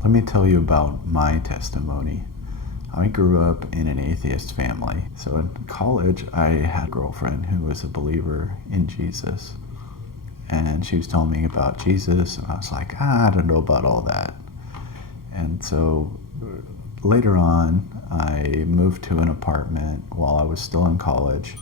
Let me tell you about my testimony. I grew up in an atheist family. So in college, I had a girlfriend who was a believer in Jesus. And she was telling me about Jesus, and I was like, I don't know about all that. And so later on, I moved to an apartment while I was still in college,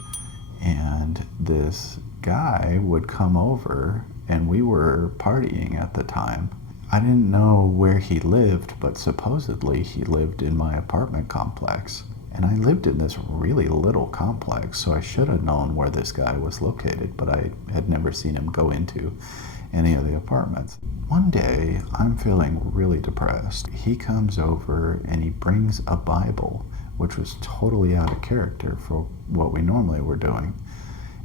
and this guy would come over, and we were partying at the time. I didn't know where he lived, but supposedly he lived in my apartment complex. And I lived in this really little complex, so I should have known where this guy was located, but I had never seen him go into any of the apartments. One day, I'm feeling really depressed. He comes over and he brings a Bible, which was totally out of character for what we normally were doing.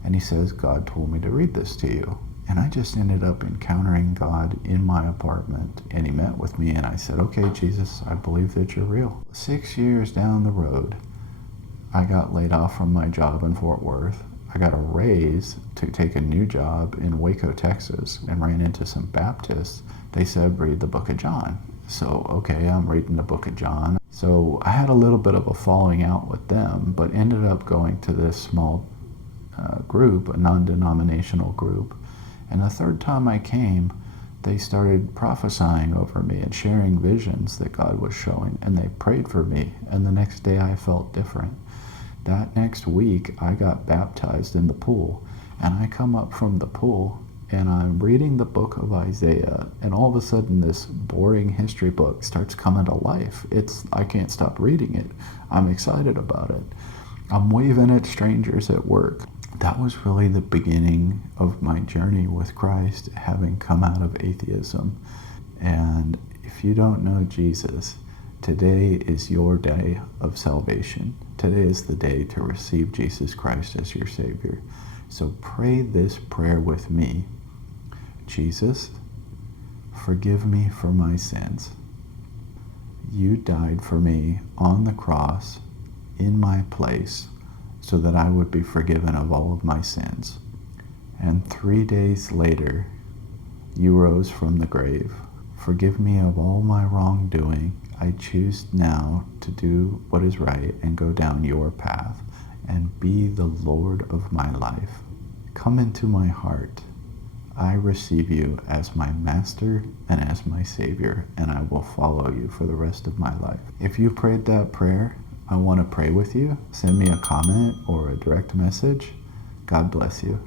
And he says, God told me to read this to you. And I just ended up encountering God in my apartment, and he met with me, and I said, okay, Jesus, I believe that you're real. 6 years down the road, I got laid off from my job in Fort Worth. I got a raise to take a new job in Waco, Texas, and ran into some Baptists. They said, read the book of John. So, okay, I'm reading the book of John. So I had a little bit of a falling out with them, but ended up going to this small group, a non-denominational group. And the third time I came, they started prophesying over me and sharing visions that God was showing, and they prayed for me, and the next day I felt different. That next week, I got baptized in the pool, and I come up from the pool, and I'm reading the book of Isaiah, and all of a sudden this boring history book starts coming to life. I can't stop reading it. I'm excited about it. I'm waving at strangers at work. That was really the beginning of my journey with Christ, having come out of atheism. And if you don't know Jesus, today is your day of salvation. Today is the day to receive Jesus Christ as your Savior. So pray this prayer with me. Jesus, forgive me for my sins. You died for me on the cross in my place, so that I would be forgiven of all of my sins. And 3 days later, you rose from the grave. Forgive me of all my wrongdoing. I choose now to do what is right and go down your path and be the Lord of my life. Come into my heart. I receive you as my master and as my Savior, and I will follow you for the rest of my life. If you prayed that prayer, I want to pray with you. Send me a comment or a direct message. God bless you.